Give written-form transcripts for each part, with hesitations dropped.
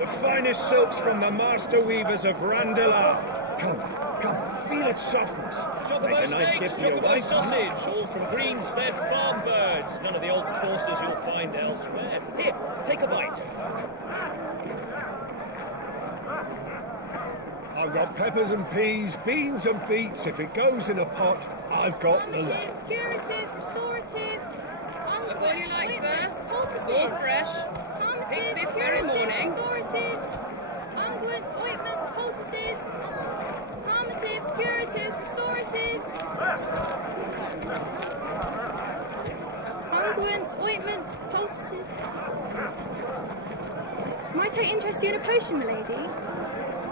The finest silks from the master weavers of Randalar. Come, feel its softness. Make a nice gift for your wife. Sausage, all from greens-fed farm birds. None of the old courses you'll find elsewhere. Here, take a bite. I've got peppers and peas, beans and beets. If it goes in a pot, I've got the lot. Curatives, restoratives, Look all you like, sir. poultices, All fresh. Pick this very morning. restoratives, unguents, ointments, poultices, palmatives, curatives, restoratives, unguents, ointments, poultices. Might I interest you in a potion, milady?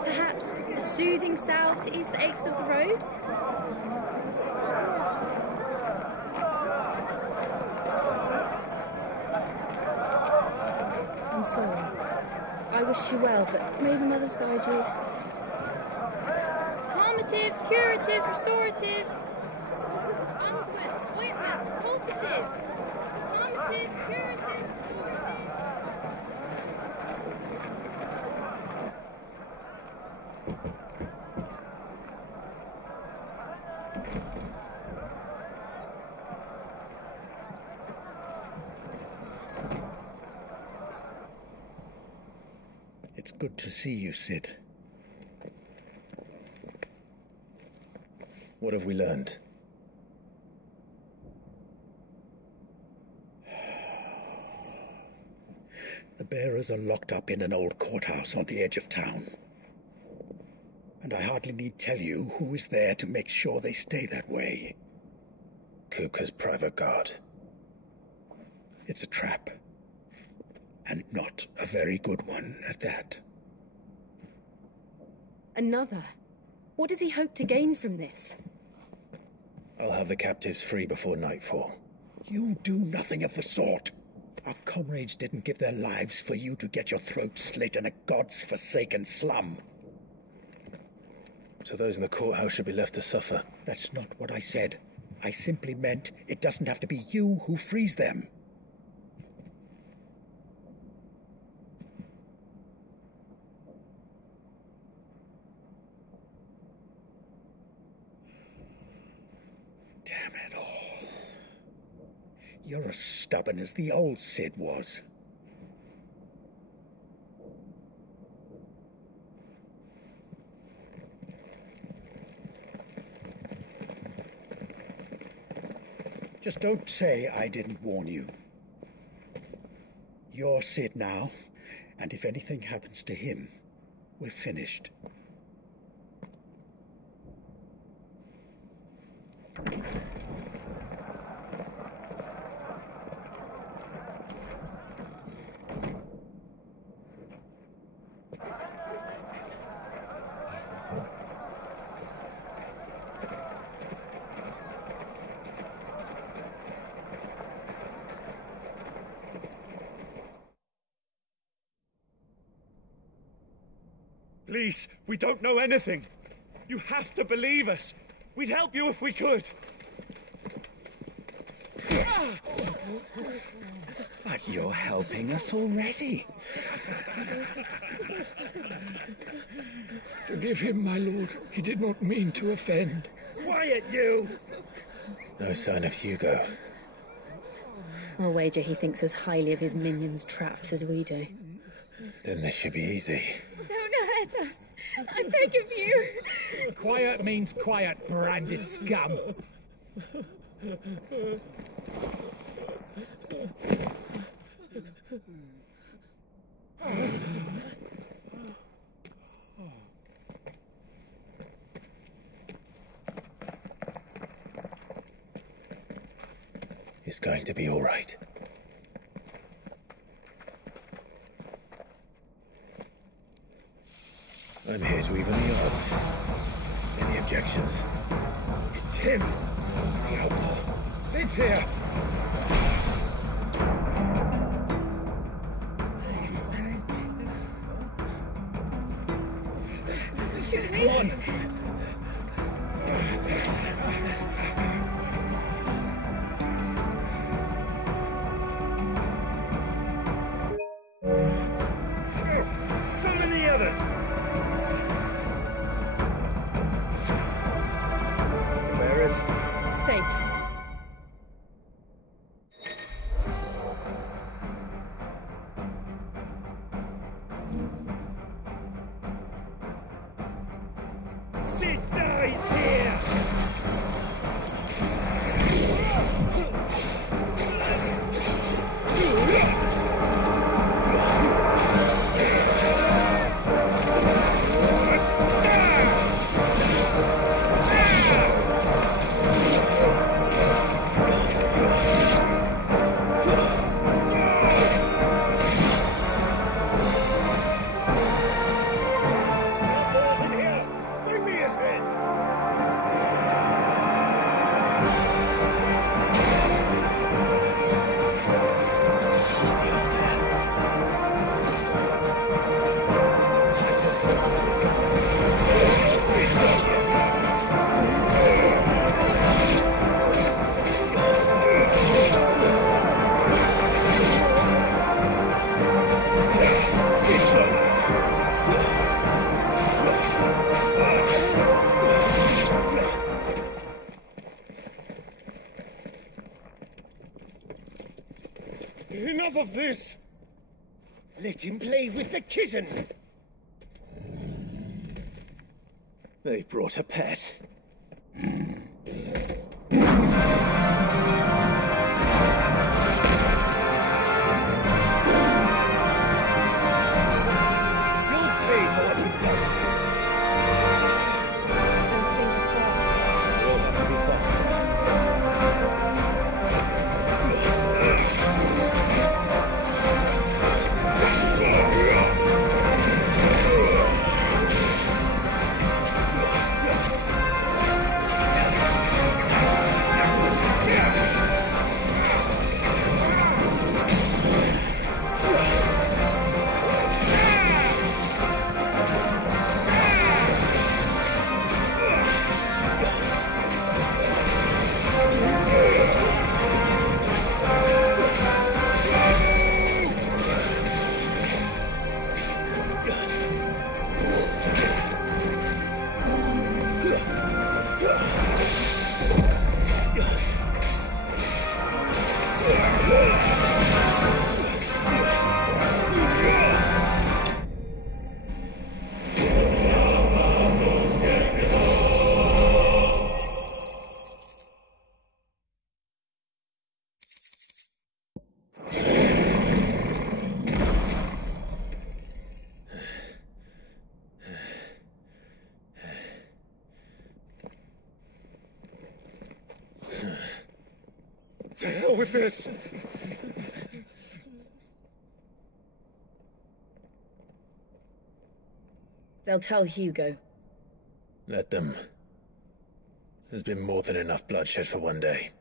Perhaps a soothing salve to ease the aches of the road? I'm sorry. I wish you well, but may the mothers guide you. Palmatives, curatives, restoratives, unguents, ointments, poultices. Palmatives, curatives, restoratives. It's good to see you, Sid. What have we learned? The bearers are locked up in an old courthouse on the edge of town. And I hardly need tell you who is there to make sure they stay that way. Kupka's private guard. It's a trap. And not a very good one at that. Another? What does he hope to gain from this? I'll have the captives free before nightfall. You do nothing of the sort. Our comrades didn't give their lives for you to get your throat slit in a god's forsaken slum. So those in the courthouse should be left to suffer. That's not what I said. I simply meant it doesn't have to be you who frees them. Damn it all. You're as stubborn as the old Sid was. Just don't say I didn't warn you. You're Sid now, and if anything happens to him, we're finished. Please, we don't know anything. You have to believe us. We'd help you if we could. But you're helping us already. Forgive him, my lord. He did not mean to offend. Quiet, you! No sign of Hugo. I'll wager he thinks as highly of his minions' traps as we do. Then this should be easy. Don't hurt us. I beg of you. Quiet means quiet, branded scum. It's going to be all right. I'm here to even the odds. Any objections? It's him! The outlaw! Sid's here! Come on! lies here! Enough of this! Let him play with the kitten! They brought a pet. You'll pay for what you've done, Sid. Those things are fast. We'll have to be faster. To hell with this! They'll tell Hugo. Let them. There's been more than enough bloodshed for one day.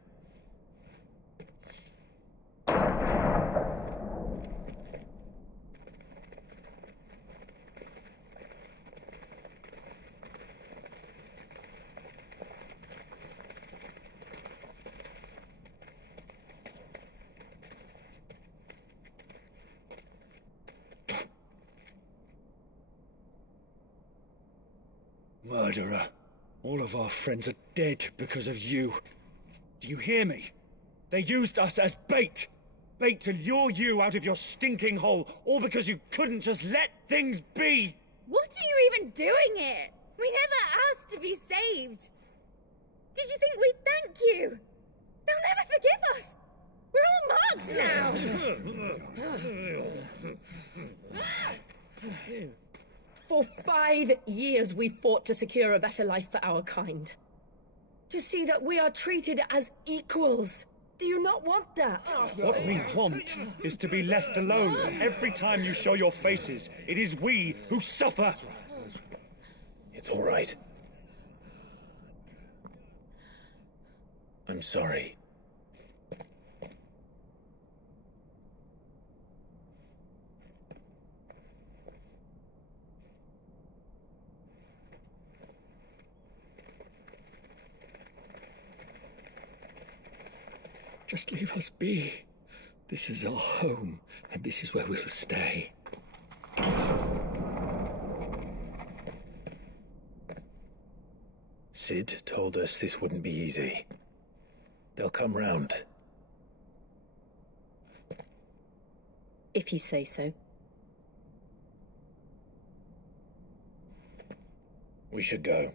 Murderer. All of our friends are dead because of you. Do you hear me? They used us as bait. Bait to lure you out of your stinking hole, all because you couldn't just let things be. What are you even doing here? We never asked to be saved. Did you think we'd thank you? They'll never forgive us. We're all marked now. For 5 years we fought to secure a better life for our kind. To see that we are treated as equals. Do you not want that? What we want is to be left alone. Every time you show your faces, it is we who suffer. It's all right. I'm sorry. Just leave us be. This is our home, and this is where we'll stay. Sid told us this wouldn't be easy. They'll come round. If you say so. We should go.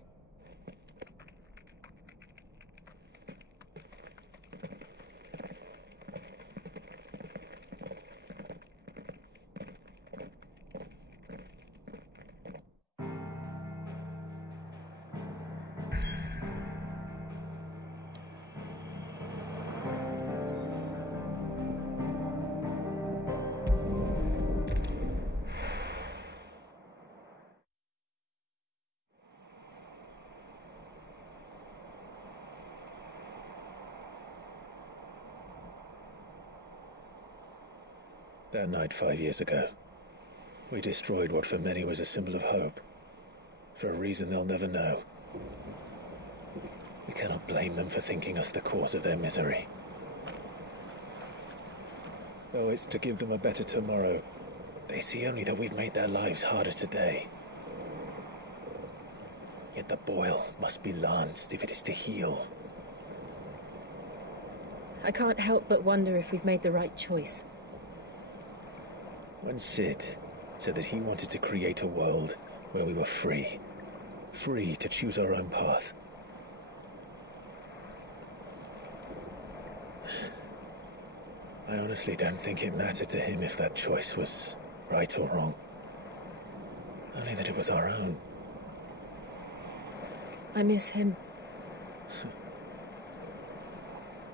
That night 5 years ago, we destroyed what for many was a symbol of hope. For a reason they'll never know. We cannot blame them for thinking us the cause of their misery. Though it's to give them a better tomorrow, they see only that we've made their lives harder today. Yet the boil must be lanced if it is to heal. I can't help but wonder if we've made the right choice. When Sid said that he wanted to create a world where we were free. Free to choose our own path. I honestly don't think it mattered to him if that choice was right or wrong. Only that it was our own. I miss him.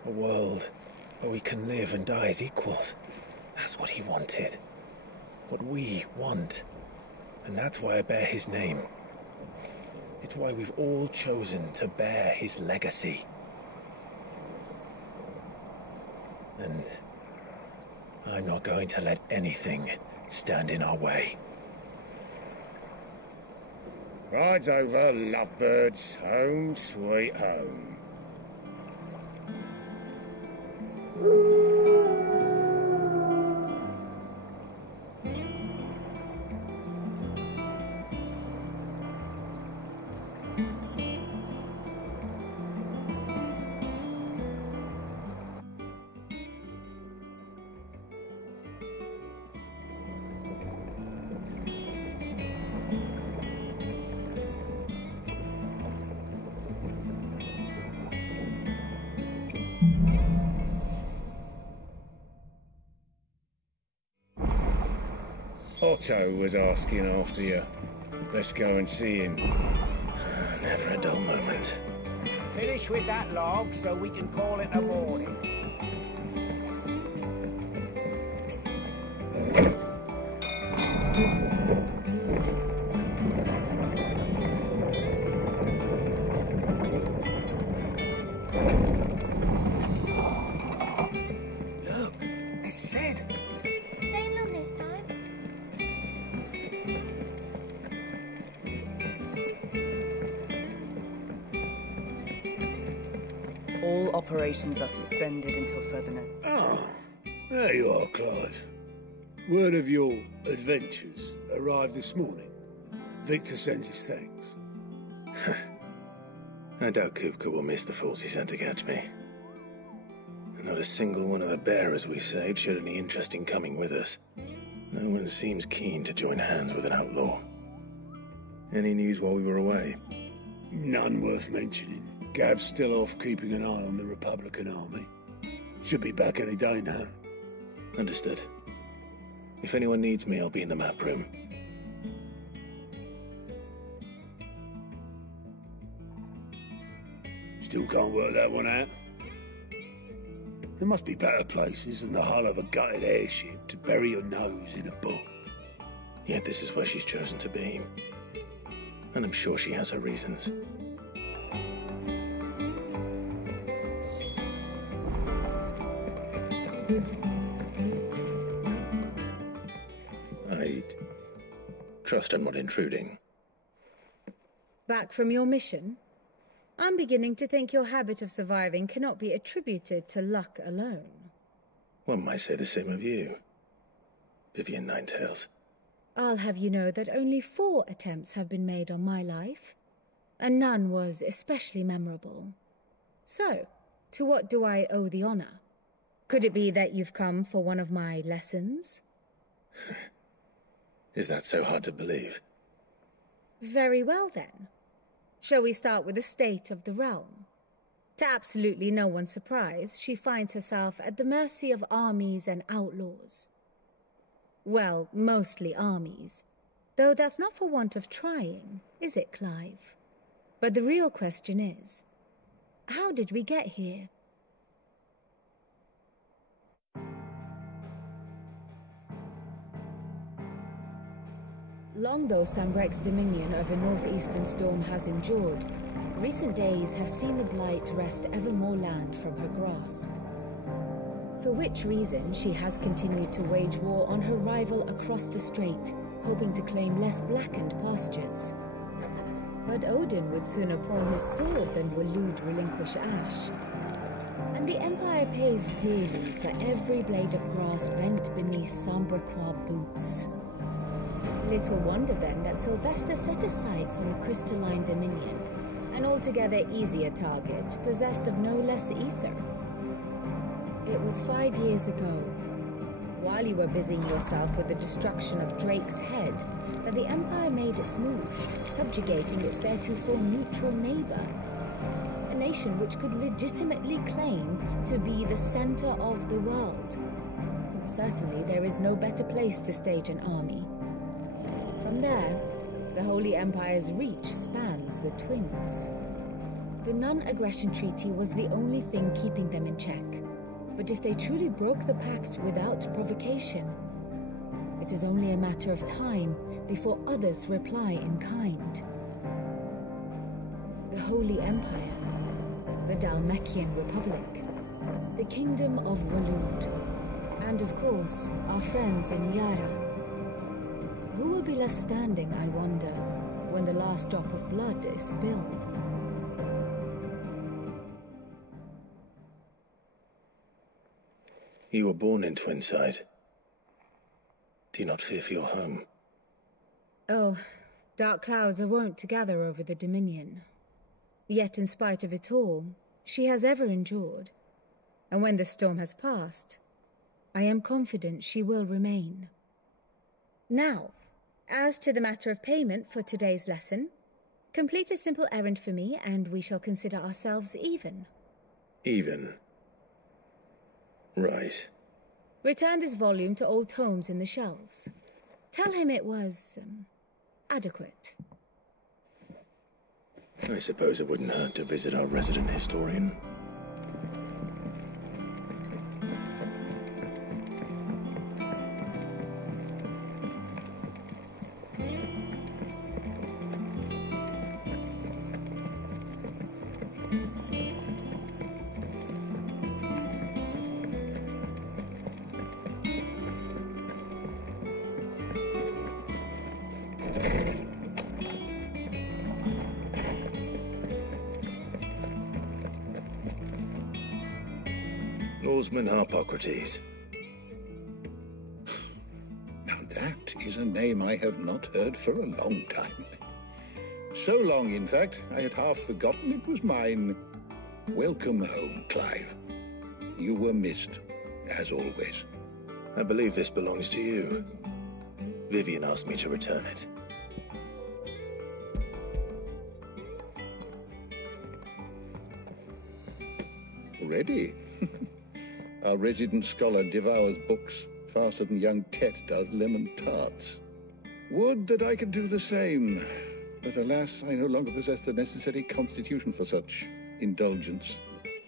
A world where we can live and die as equals. That's what he wanted. What we want. And that's why I bear his name. It's why we've all chosen to bear his legacy. And I'm not going to let anything stand in our way. Rides over, lovebirds. Home sweet home. Otto was asking after you. Let's go and see him. Never a dull moment. Finish with that log so we can call it a morning. Look, it's Sid. Staying long this time? All operations are suspended until further notice. Ah, there you are, Clive. Word of your adventures arrived this morning. Victor sends his thanks. I doubt Kupka will miss the fools he sent to catch me. Not a single one of the bearers we saved showed any interest in coming with us. No one seems keen to join hands with an outlaw. Any news while we were away? None worth mentioning. Gav's still off keeping an eye on the Republican army. Should be back any day now. Understood. If anyone needs me, I'll be in the map room. Still can't work that one out. There must be better places than the hull of a gutted airship to bury your nose in a book. Yet this is where she's chosen to be. And I'm sure she has her reasons. I'd trust I'm not intruding. Back from your mission? I'm beginning to think your habit of surviving cannot be attributed to luck alone. One might say the same of you, Vivian Ninetails. I'll have you know that only 4 attempts have been made on my life, and none was especially memorable. So, to what do I owe the honor? Could it be that you've come for one of my lessons? Is that so hard to believe? Very well, then. Shall we start with the state of the realm? To absolutely no one's surprise, she finds herself at the mercy of armies and outlaws. Well, mostly armies. Though that's not for want of trying, is it, Clive? But the real question is, how did we get here? Long though Sambrek's dominion over northeastern Storm has endured, recent days have seen the blight wrest ever more land from her grasp. For which reason she has continued to wage war on her rival across the strait, hoping to claim less blackened pastures. But Odin would sooner pawn his sword than Waloed relinquish Ash. And the Empire pays dearly for every blade of grass bent beneath Sambraquois boots. Little wonder then that Sylvester set his sights on the crystalline Dominion, an altogether easier target, possessed of no less ether. It was 5 years ago, while you were busying yourself with the destruction of Drake's head, that the Empire made its move, subjugating its theretofore neutral neighbor. A nation which could legitimately claim to be the center of the world. Certainly there is no better place to stage an army. From there, the Holy Empire's reach spans the Twins. The non-aggression treaty was the only thing keeping them in check. But if they truly broke the pact without provocation, it is only a matter of time before others reply in kind. The Holy Empire, the Dhalmekian Republic, the Kingdom of Waloed, and of course, our friends in Yara. Who will be left standing, I wonder, when the last drop of blood is spilled? You were born in Twinside. Do you not fear for your home? Oh, dark clouds are wont to gather over the Dominion. Yet in spite of it all, she has ever endured. And when the storm has passed, I am confident she will remain. Now, as to the matter of payment for today's lesson, complete a simple errand for me and we shall consider ourselves even. Even? Right. Return this volume to old tomes in the shelves. Tell him it was, adequate. I suppose it wouldn't hurt to visit our resident historian. Norseman Harpocrates. Now that is a name I have not heard for a long time. So long, in fact, I had half forgotten it was mine. Welcome home, Clive. You were missed, as always. I believe this belongs to you. Vivian asked me to return it. Ready? Our resident scholar devours books faster than young Tet does lemon tarts. Would that I could do the same, but alas, I no longer possess the necessary constitution for such indulgence,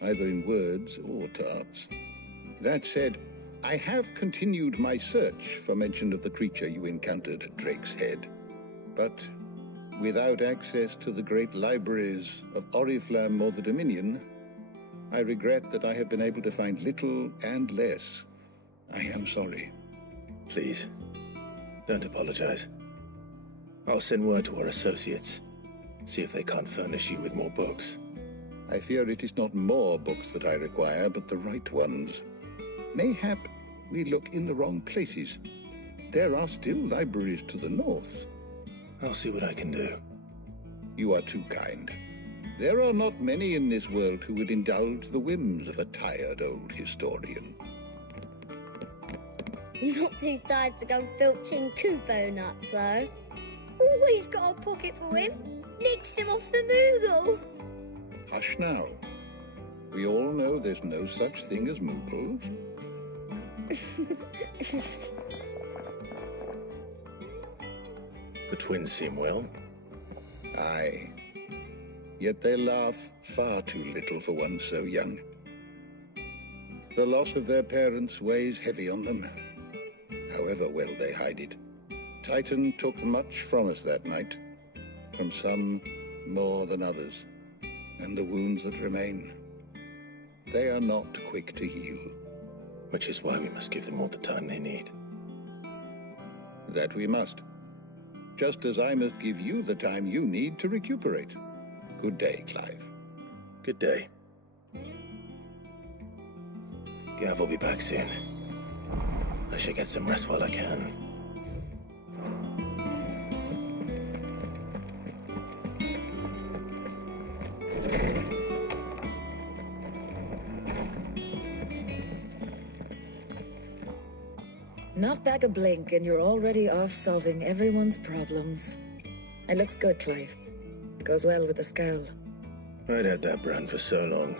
either in words or tarts. That said, I have continued my search for mention of the creature you encountered at Drake's Head, but without access to the great libraries of Oriflamme or the Dominion, I regret that I have been able to find little and less. I am sorry. Please, don't apologize. I'll send word to our associates. See if they can't furnish you with more books. I fear it is not more books that I require, but the right ones. Mayhap we look in the wrong places. There are still libraries to the north. I'll see what I can do. You are too kind. There are not many in this world who would indulge the whims of a tired old historian. Not too tired to go filching Kupo nuts, though. Always got a pocket for him. Nicks him off the Moogle. Hush now. We all know there's no such thing as Moogles. The twins seem well. Aye. Yet they laugh far too little for one so young. The loss of their parents weighs heavy on them, however well they hide it. Titan took much from us that night, from some more than others, and the wounds that remain, they are not quick to heal. Which is why we must give them all the time they need. That we must. Just as I must give you the time you need to recuperate. Good day, Clive. Good day. Gav will be back soon. I should get some rest while I can. Not back a blink and you're already off solving everyone's problems. It looks good, Clive. Goes well with the scowl. I'd had that brand for so long.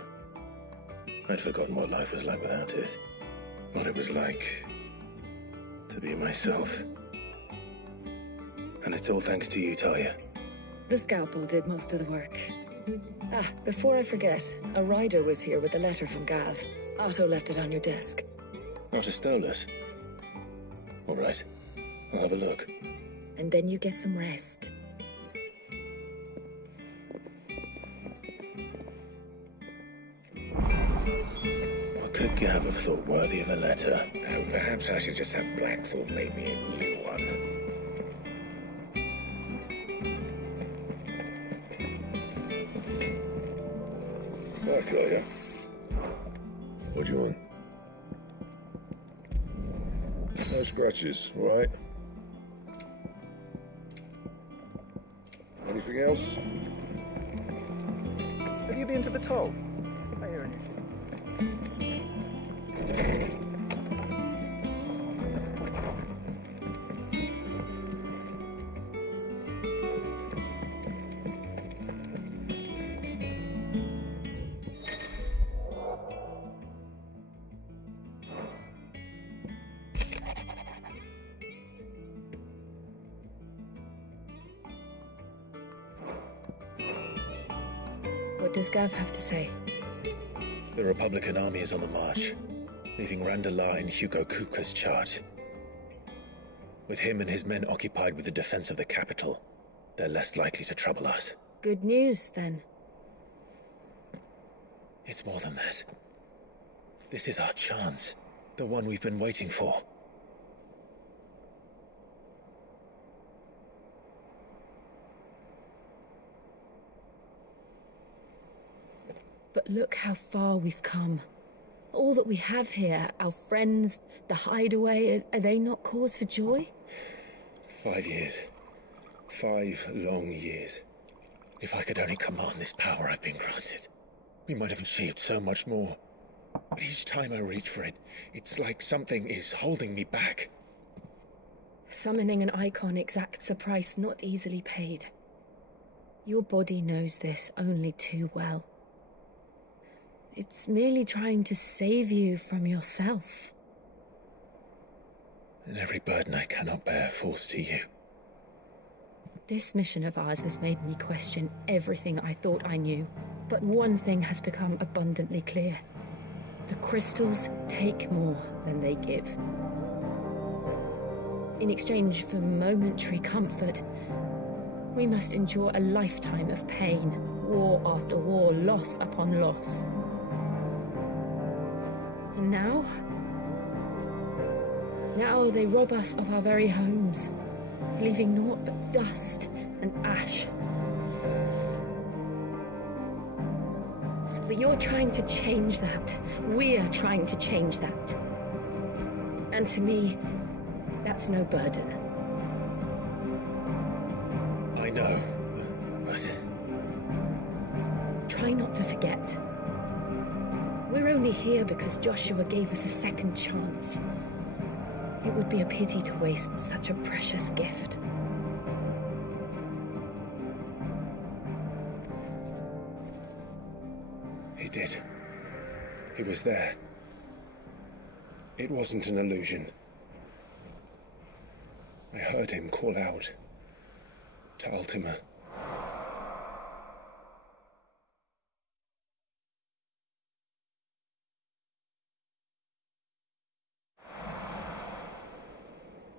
I'd forgotten what life was like without it. What it was like to be myself. And it's all thanks to you, Talia. The scalpel did most of the work. Ah, before I forget, a rider was here with a letter from Gav. Otto left it on your desk. Not a stolus. All right, I'll have a look. And then you get some rest. What could Gav have thought worthy of a letter? Oh, perhaps I should just have Blackthorn make me a new one. Hi, Claudia. What do you want? No scratches, all right? Anything else? Have you been to the toll? I hear an issue. What does Gav have to say? The Republican army is on the march, leaving Randalar in Hugo Kupka's charge. With him and his men occupied with the defense of the capital, they're less likely to trouble us. Good news, then. It's more than that. This is our chance, the one we've been waiting for. But look how far we've come. All that we have here, our friends, the hideaway, are they not cause for joy? 5 years. 5 long years. If I could only command this power I've been granted, we might have achieved so much more. But each time I reach for it, it's like something is holding me back. Summoning an icon exacts a price not easily paid. Your body knows this only too well. It's merely trying to save you from yourself. And every burden I cannot bear falls to you. This mission of ours has made me question everything I thought I knew. But one thing has become abundantly clear. The crystals take more than they give. In exchange for momentary comfort, we must endure a lifetime of pain, war after war, loss upon loss. And now they rob us of our very homes, leaving naught but dust and ash. But you're trying to change that. We're trying to change that. And to me, that's no burden. I know, but... Try not to forget. We're only here because Joshua gave us a second chance. It would be a pity to waste such a precious gift. He did. He was there. It wasn't an illusion. I heard him call out to Ultima.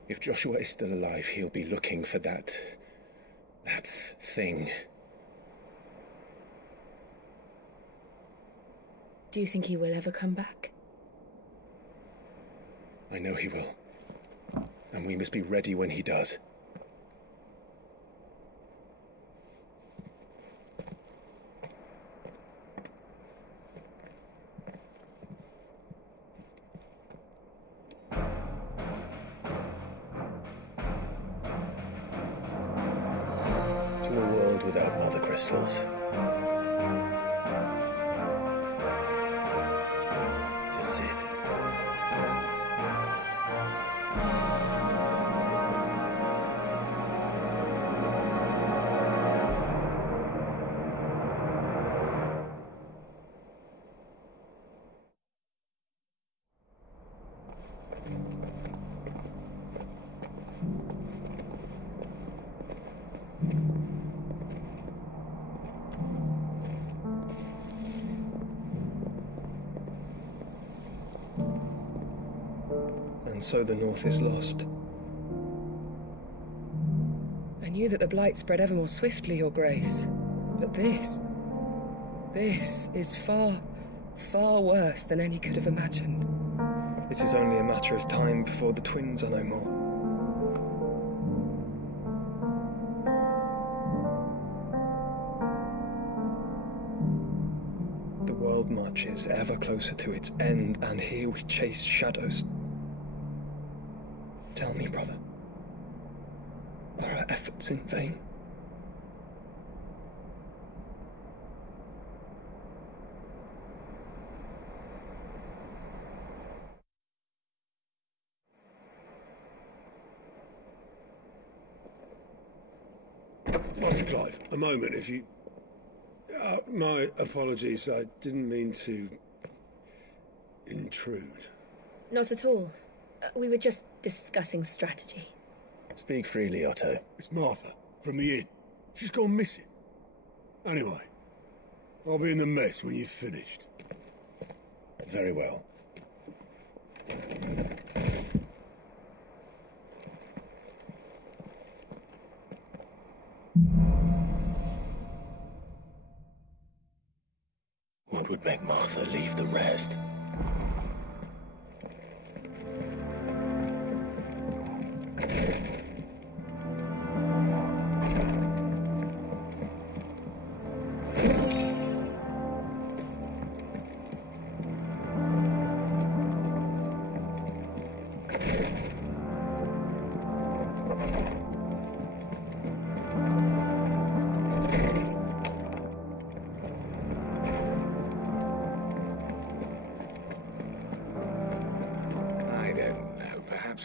If Joshua is still alive, he'll be looking for that thing. Do you think he will ever come back? I know he will. And we must be ready when he does. To a world without mother crystals. To Sid. And so the North is lost. I knew that the blight spread ever more swiftly, Your Grace. But this is far, far worse than any could have imagined. It is only a matter of time before the twins are no more. The world marches ever closer to its end, and here we chase shadows. Tell me, brother, are our efforts in vain? Master Clive, a moment, if you... my apologies, I didn't mean to... intrude. Not at all. We were just discussing strategy. Speak freely, Otto. It's Martha, from the inn. She's gone missing. Anyway, I'll be in the mess when you've finished. Very well. What would make Martha leave the rest?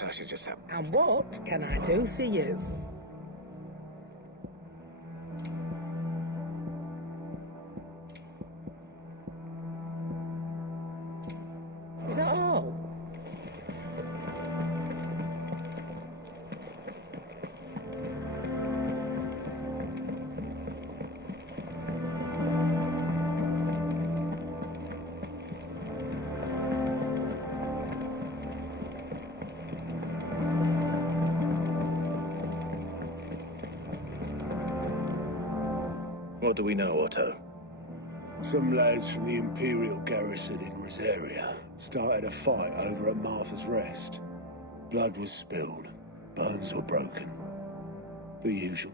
I should just have... And what can I do for you? Is that all? What do we know, Otto? Some lads from the Imperial garrison in Rosaria started a fight over at Martha's Rest. Blood was spilled, bones were broken. The usual.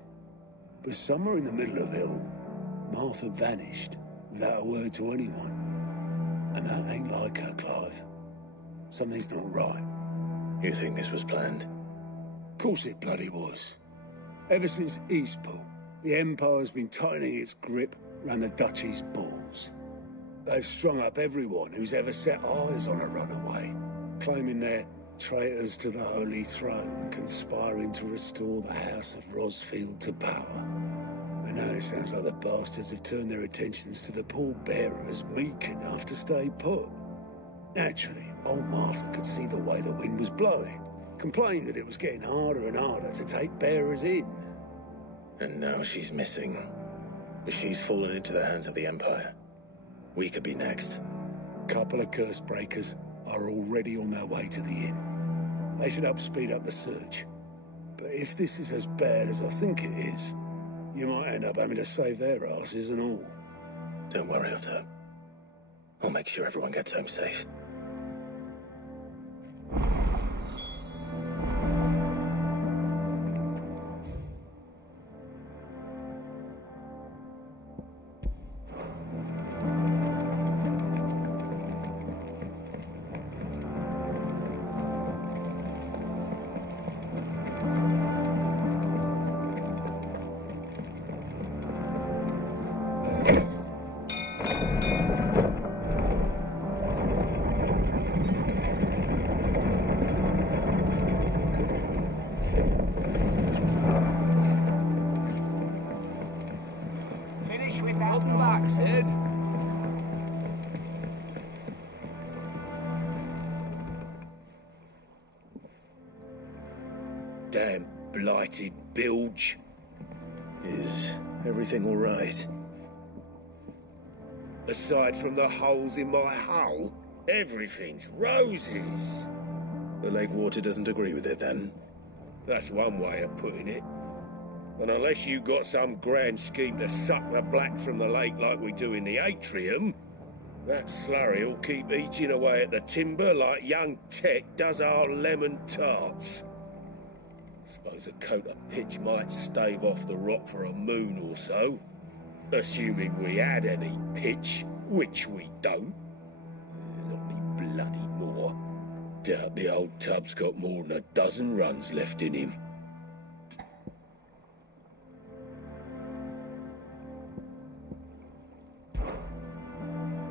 But somewhere in the middle of it all, Martha vanished without a word to anyone. And that ain't like her, Clive. Something's not right. You think this was planned? Of course it bloody was. Ever since Eastpool, the Empire's been tightening its grip round the Duchy's balls. They've strung up everyone who's ever set eyes on a runaway, claiming they're traitors to the Holy Throne, conspiring to restore the House of Rosfield to power. And now it sounds like the bastards have turned their attentions to the pallbearers meek enough to stay put. Naturally, old Martha could see the way the wind was blowing, complained that it was getting harder and harder to take bearers in. And now she's missing. If she's fallen into the hands of the Empire, we could be next. Couple of curse breakers are already on their way to the inn. They should help speed up the search. But if this is as bad as I think it is, you might end up having to save their asses and all. Don't worry, Otto. I'll make sure everyone gets home safe. Damn blighted bilge. Is everything all right? Aside from the holes in my hull, everything's roses. The lake water doesn't agree with it, then? That's one way of putting it. And unless you got some grand scheme to suck the black from the lake like we do in the atrium, that slurry will keep eating away at the timber like young Tech does our lemon tarts. Suppose a coat of pitch might stave off the rock for a moon or so, assuming we had any pitch, which we don't. Not any bloody more. Doubt the old tub's got more than a dozen runs left in him.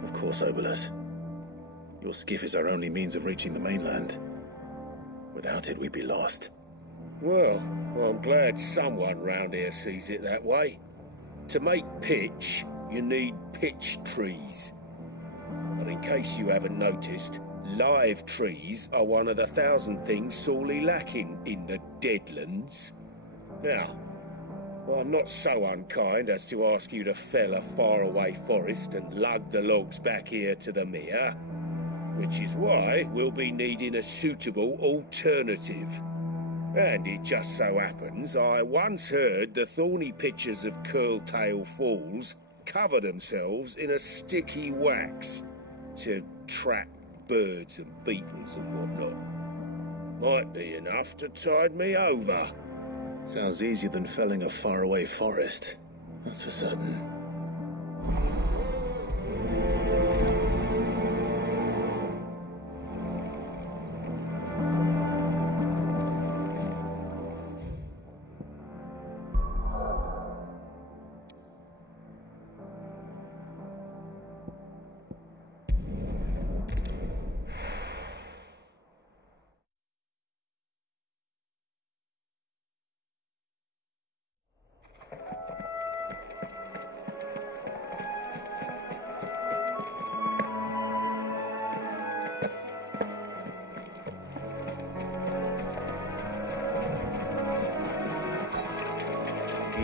Of course, Obolus. Your skiff is our only means of reaching the mainland. Without it, we'd be lost. Well, I'm glad someone round here sees it that way. To make pitch, you need pitch trees. But in case you haven't noticed, live trees are one of the 1,000 things sorely lacking in the Deadlands. Now, I'm not so unkind as to ask you to fell a faraway forest and lug the logs back here to the mere, which is why we'll be needing a suitable alternative. And it just so happens I once heard the thorny pitchers of Curltail Falls cover themselves in a sticky wax to trap birds and beetles and whatnot. Might be enough to tide me over. Sounds easier than felling a faraway forest, that's for certain.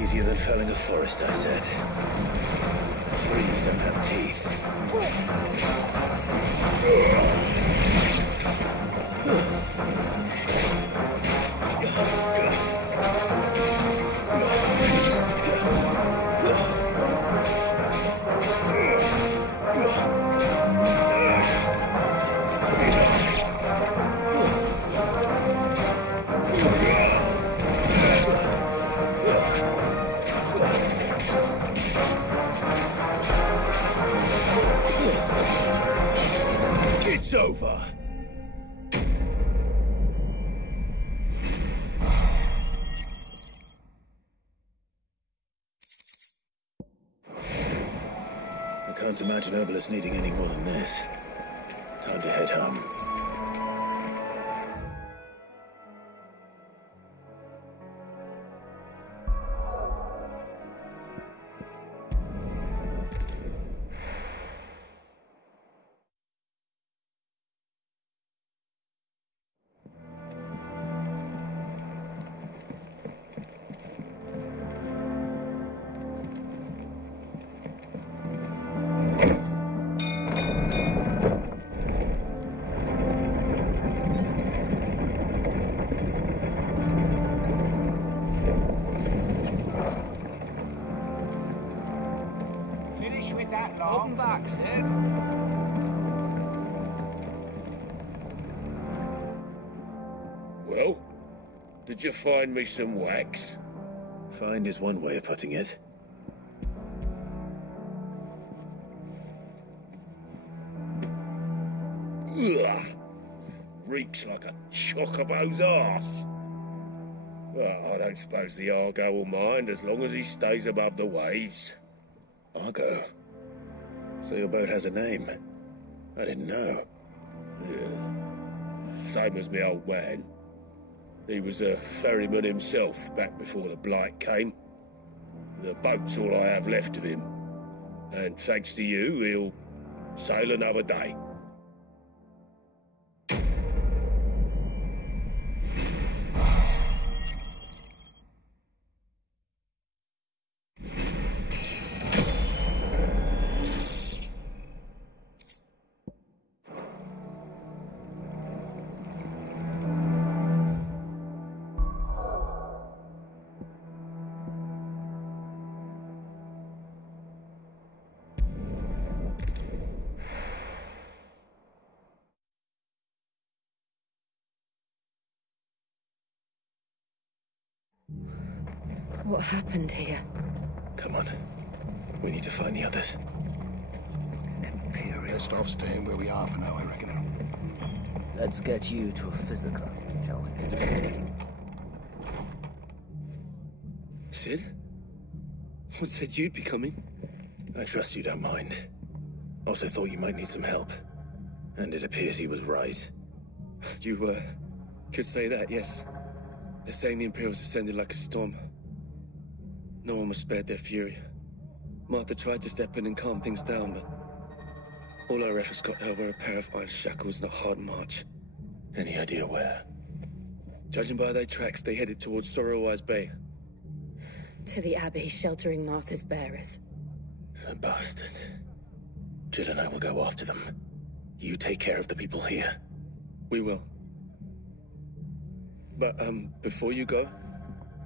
Easier than felling a forest, I said. Trees don't have teeth. It's over. I can't imagine Obolus needing any more than this. Time to head home. Welcome back, Sid. Well, did you find me some wax? Find is one way of putting it. Ugh! Reeks like a chocobo's arse. Well, I don't suppose the Argo will mind as long as he stays above the waves. Argo? So your boat has a name? I didn't know. Yeah. Same as me old man. He was a ferryman himself back before the blight came. The boat's all I have left of him. And thanks to you, he'll sail another day. What happened here? Come on. We need to find the others. Best off staying where we are for now, I reckon. Let's get you to a physical, shall we? Sid? What said you'd be coming? I trust you don't mind. Also thought you might need some help. And it appears he was right. You, could say that, yes. They're saying the Imperials ascended like a storm. No one was spared their fury. Martha tried to step in and calm things down, but all our efforts got her were a pair of iron shackles and a hard march. Any idea where? Judging by their tracks, they headed towards Sorrowwise Bay. To the Abbey, sheltering Martha's bearers. The bastards. Jill and I will go after them. You take care of the people here. We will. But, before you go,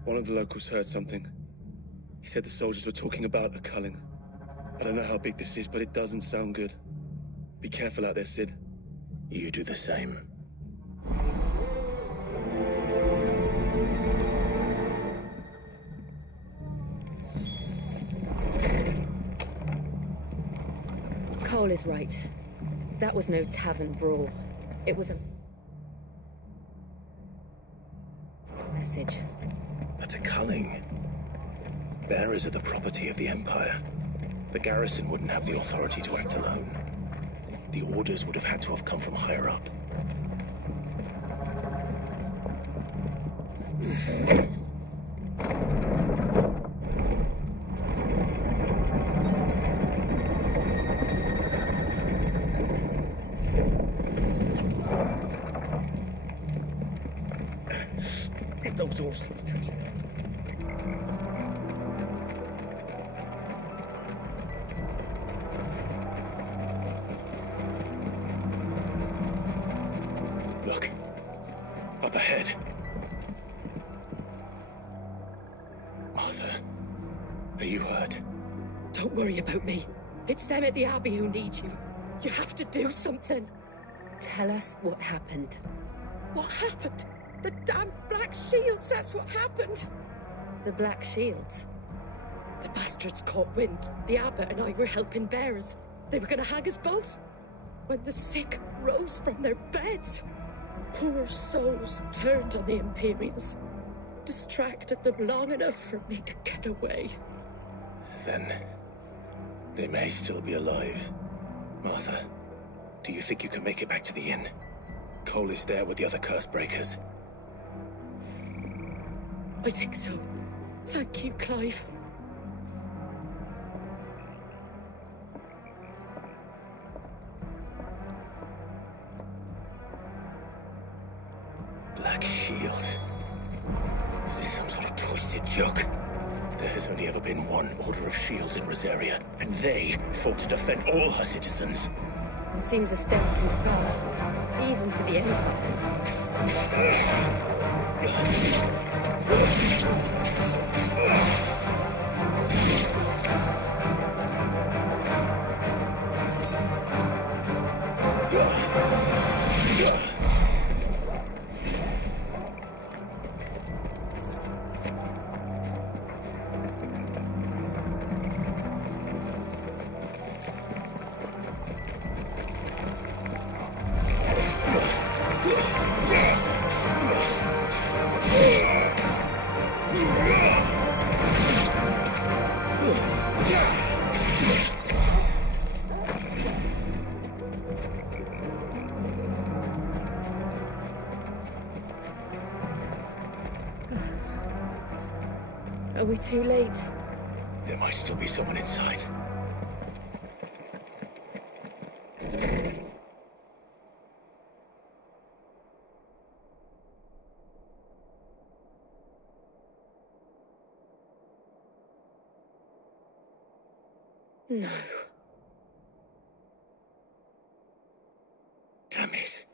one of the locals heard something. He said the soldiers were talking about a culling. I don't know how big this is, but it doesn't sound good. Be careful out there, Sid. You do the same. Cole is right. That was no tavern brawl. It was a message. But a culling. Bearers are the property of the Empire. The garrison wouldn't have the authority to act alone. The orders would have had to have come from higher up. Get those horses touching it. Look. Up ahead. Martha, are you hurt? Don't worry about me. It's them at the Abbey who need you. You have to do something. Tell us what happened. What happened? The damn Black Shields, that's what happened. The Black Shields? The bastards caught wind. The Abbot and I were helping bearers. They were going to hang us both. When the sick rose from their beds, poor souls turned on the Imperials. Distracted them long enough for me to get away. Then they may still be alive. Martha, do you think you can make it back to the inn? Cole is there with the other curse breakers. I think so. Thank you, Clive. Black Shields. Is this some sort of twisted joke? There has only ever been one Order of Shields in Rosaria, and they fought to defend all her citizens. It seems a step too far, even for the Empire. Are we too late? There might still be someone inside. No. Damn it.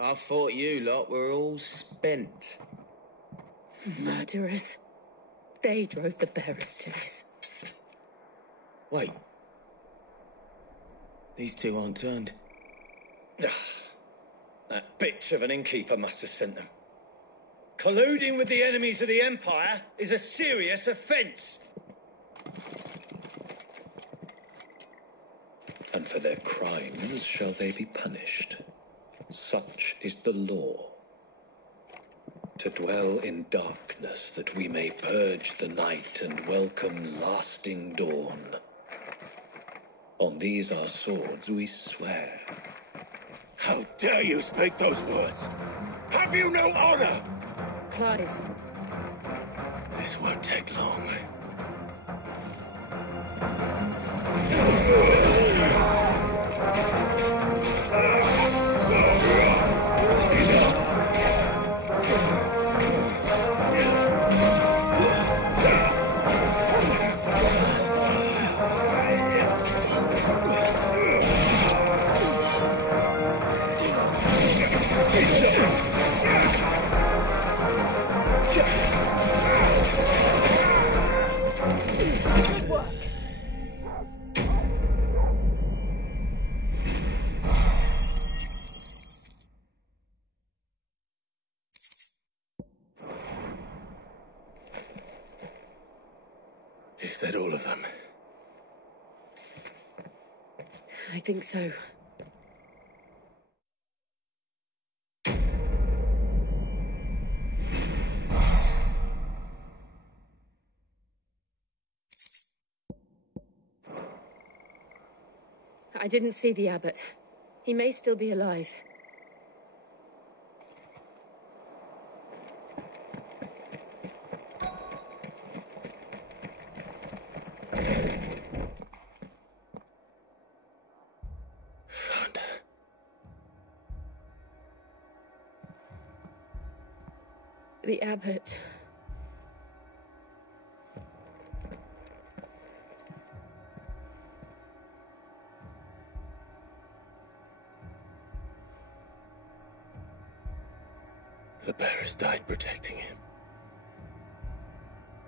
I thought you lot were all spent. Murderers. They drove the bearers to this. Wait. These two aren't turned. That bitch of an innkeeper must have sent them. Colluding with the enemies of the Empire is a serious offence. And for their crimes shall they be punished. Such is the law. To dwell in darkness that we may purge the night and welcome lasting dawn. On these our swords we swear. How dare you speak those words? Have you no honor? Clive. This won't take long. Is that all of them? I think so. I didn't see the abbot. He may still be alive. Found her. The abbot. The bearers died protecting him,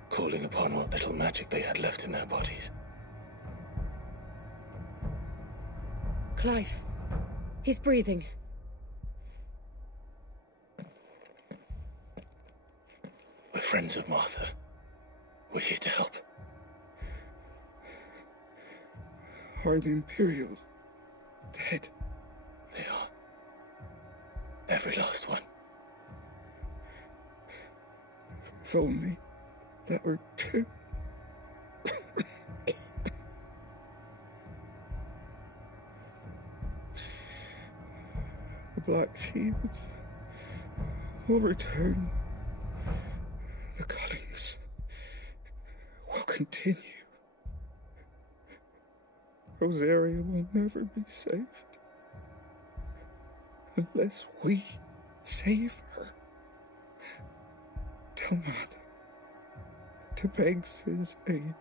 calling upon what little magic they had left in their bodies. Clive. He's breathing. We're friends of Martha. We're here to help. Are the Imperials dead? They are. Every last one. If only that were true. The Black Shields will return. The cuttings will continue. Rosaria will never be saved unless we save her. Tell Mother to beg Sid's aid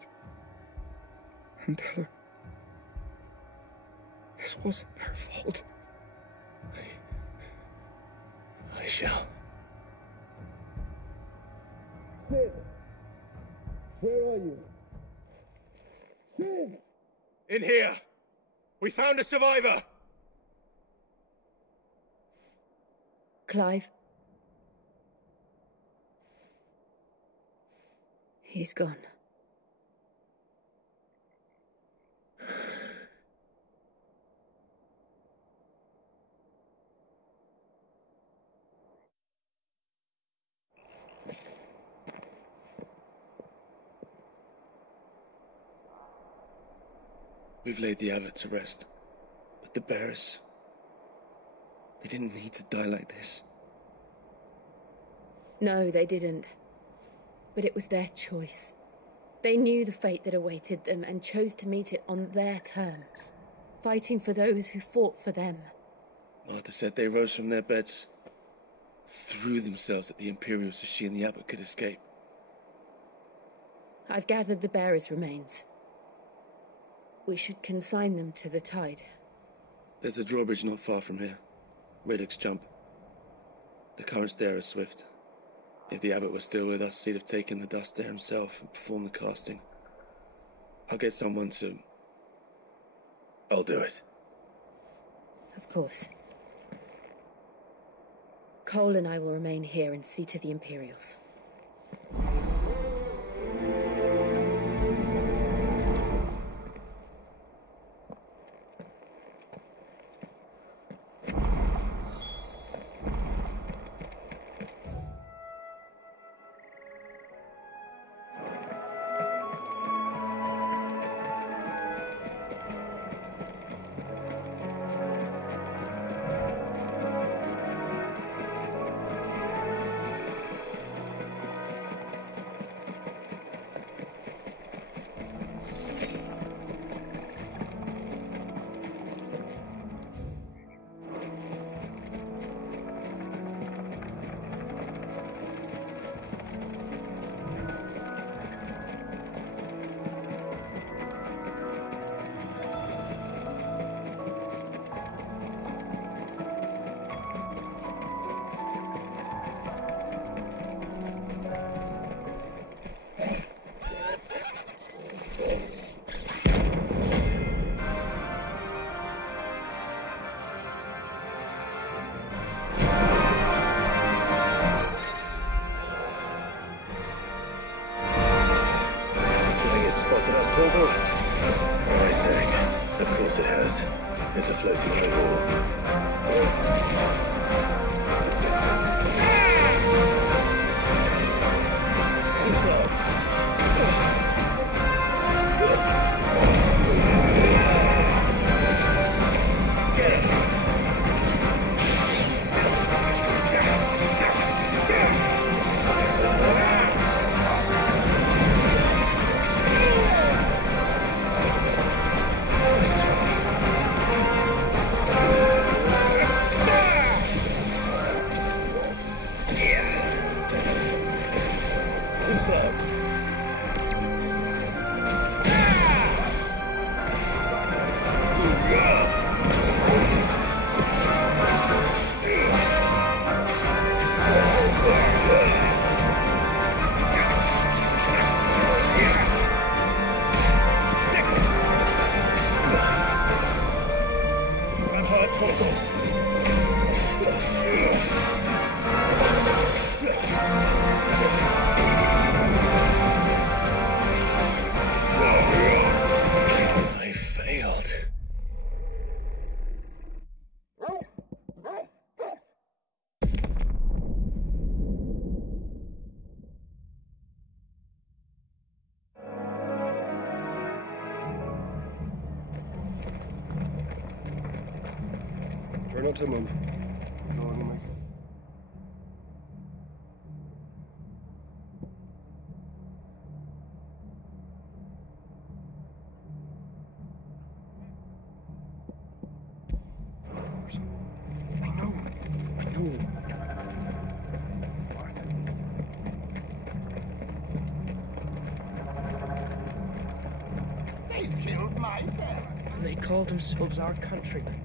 and tell her this wasn't her fault. I shall. Sid! Where are you? Sid! In here! We found a survivor! Clive. He's gone. We've laid the abbot to rest, but the bearers, they didn't need to die like this. No, they didn't. But it was their choice. They knew the fate that awaited them and chose to meet it on their terms, fighting for those who fought for them. Martha said they rose from their beds, threw themselves at the Imperials so she and the abbot could escape. I've gathered the bearers' remains. We should consign them to the tide. There's a drawbridge not far from here. Radix jump. The currents there are swift. If the abbot was still with us, he'd have taken the dust there himself and performed the casting. I'll get someone to... I'll do it. Of course. Cole and I will remain here and see to the Imperials. I say, of course it has. It's a floating Try not to move. Go on, mate. I know. They've killed my parents. And they called themselves our countrymen.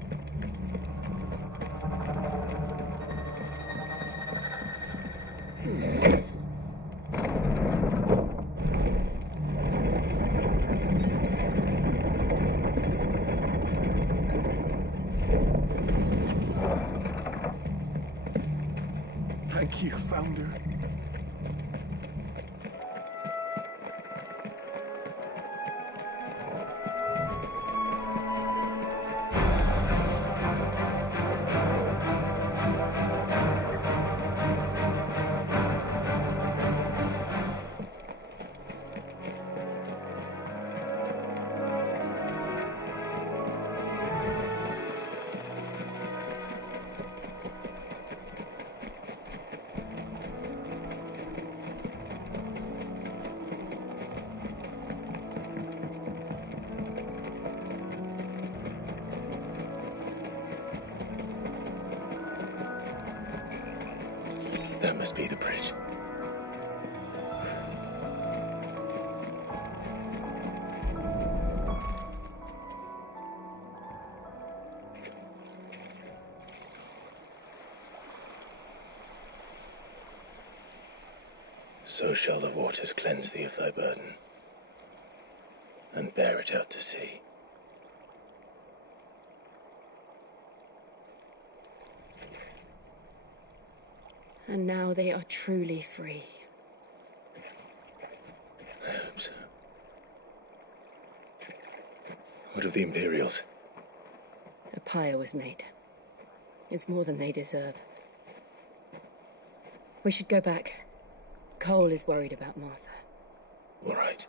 Thank you, Founder. That must be the bridge. So shall the waters cleanse thee of thy burden, and bear it out to sea. And now they are truly free. I hope so. What of the Imperials? A pyre was made. It's more than they deserve. We should go back. Cole is worried about Martha. All right.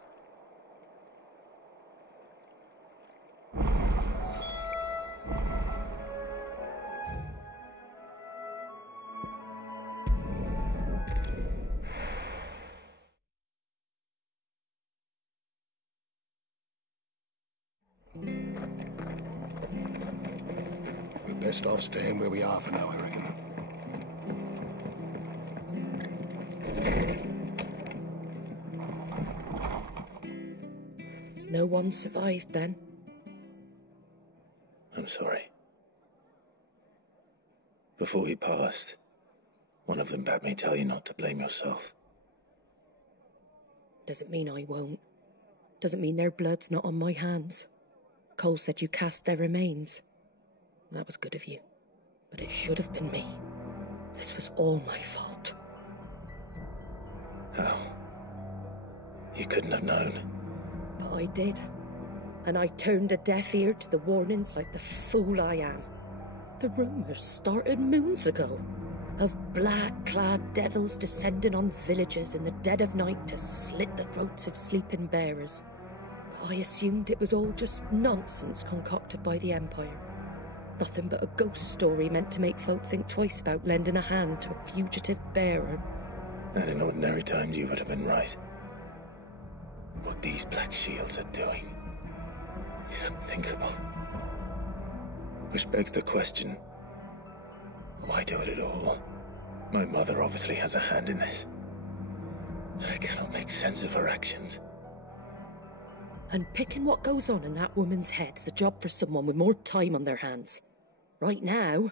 We're best off staying where we are for now, I reckon. No one survived then? I'm sorry. Before he passed, one of them bade me tell you not to blame yourself. Doesn't mean I won't. Doesn't mean their blood's not on my hands. Cole said you cast their remains. That was good of you. But it should have been me. This was all my fault. How? You couldn't have known. But I did. And I turned a deaf ear to the warnings like the fool I am. The rumours started moons ago. Of black-clad devils descending on villages in the dead of night to slit the throats of sleeping bearers. But I assumed it was all just nonsense concocted by the Empire. Nothing but a ghost story meant to make folk think twice about lending a hand to a fugitive bearer. And in ordinary times you would have been right. What these Black Shields are doing is unthinkable. Which begs the question, why do it at all? My mother obviously has a hand in this. I cannot make sense of her actions. And picking what goes on in that woman's head is a job for someone with more time on their hands. Right now,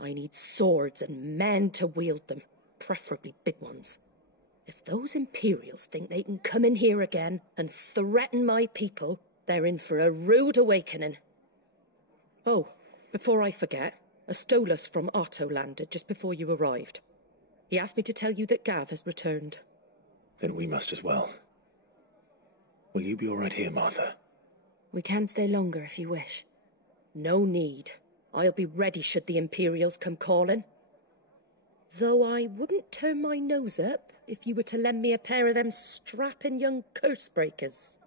I need swords and men to wield them, preferably big ones. If those Imperials think they can come in here again and threaten my people, they're in for a rude awakening. Oh, before I forget, a Stolas from Otto landed just before you arrived. He asked me to tell you that Gav has returned. Then we must as well. Will you be all right here, Martha? We can stay longer if you wish. No need. I'll be ready should the Imperials come calling. Though I wouldn't turn my nose up if you were to lend me a pair of them strapping young curse breakers.